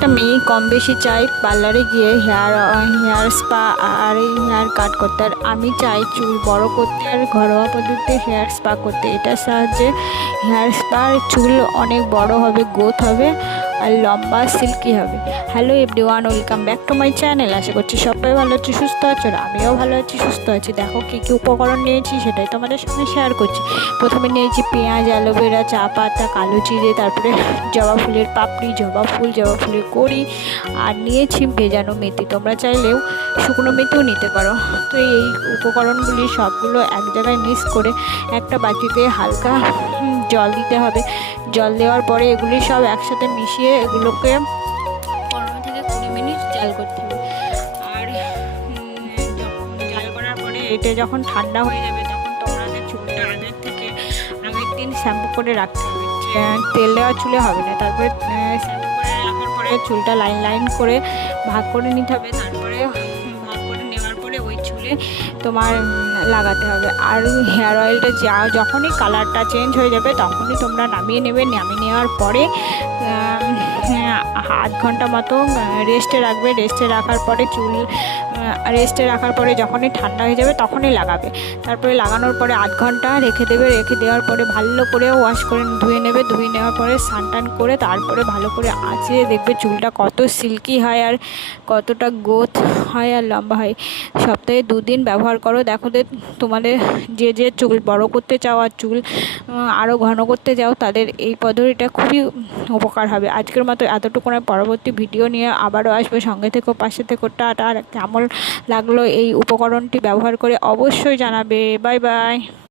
প্রত্যেকটা মেয়ে কম বেশি চাই পার্লারে গিয়ে হেয়ার স্পা আর এই হেয়ার কাট করতে। আর আমি চাই চুল বড় করতে আর ঘরোয়া পদ্ধতিতে হেয়ার স্পা করতে। এটার সাহায্যে হেয়ার স্পার চুল অনেক বড় হবে, গ্রোথ হবে আর লম্বা সিল্কি হবে। Hello everyone, welcome back to my channel. আশা করছি সবাই ভালো আছি, সুস্থ আছো। আর আমিও ভালো আছি, সুস্থ আছি। দেখো কী কী উপকরণ নিয়েছি সেটাই তোমাদের সঙ্গে শেয়ার করছি। প্রথমে নিয়েছি পেঁয়াজ, অ্যালোভেরা, চা পাতা, কালো জিরে, তারপরে জবা ফুলের পাপড়ি, জবা ফুলের কড়ি, আর নিয়েছি ভেজানো মেথি। তোমরা চাইলেও শুকনো মেথিও নিতে পারো। তো এই উপকরণগুলি সবগুলো এক জায়গায় মিক্স করে একটা বাটিতে হালকা জল দিতে হবে। জল দেওয়ার পরে এগুলি সব একসাথে মিশিয়ে এগুলোকে 15 থেকে 20 মিনিট জাল করতে হবে। আর জাল করার পরে এটা যখন ঠান্ডা হয়ে যাবে তখন তোমাদের চুলটা আগের দিন শ্যাম্পু করে রাখতে হবে। তেল দেওয়া চুলে হবে না। তারপরে শ্যাম্পু করে রাখার পরে চুলটা লাইন লাইন করে ভাগ করে নিতে হবে। তারপরে ভাগ করে নেওয়ার পরে ওই চুলে তোমার লাগাতে হবে। আর হেয়ার অয়েলটা যখনই কালারটা চেঞ্জ হয়ে যাবে তখনই তোমরা নামিয়ে নেবে। নামিয়ে নেওয়ার পরে আধ ঘন্টা মতো রেস্টে রাখবে। রেস্টে রাখার পরে যখনই ঠান্ডা হয়ে যাবে তখনই লাগাবে। তারপরে লাগানোর পরে আধ ঘন্টা রেখে দেবে। রেখে দেওয়ার পরে ভালো করে ওয়াশ করে ধুয়ে নেবে। ধুয়ে নেওয়ার পরে স্নান করে তারপরে ভালো করে আঁচড়ে দেখবে চুলটা কত সিল্কি হয় আর কতটা গ্রোথ হয় আর লম্বা হয়। সপ্তাহে 2 দিন ব্যবহার করো। দেখো তোমাদের যে চুল বড় করতে চাও আর চুল আরও ঘন করতে চাও তাদের এই পদ্ধতিটা খুবই উপকার হবে। আজকের মতো এতটুকু। পরবর্তী ভিডিও নিয়ে আবারও আসবে। সঙ্গে থেকো, পাশে থেকো। টাটা। আর কেমন লাগলো এই উপকরণটি ব্যবহার করে অবশ্যই জানাবে। Bye bye.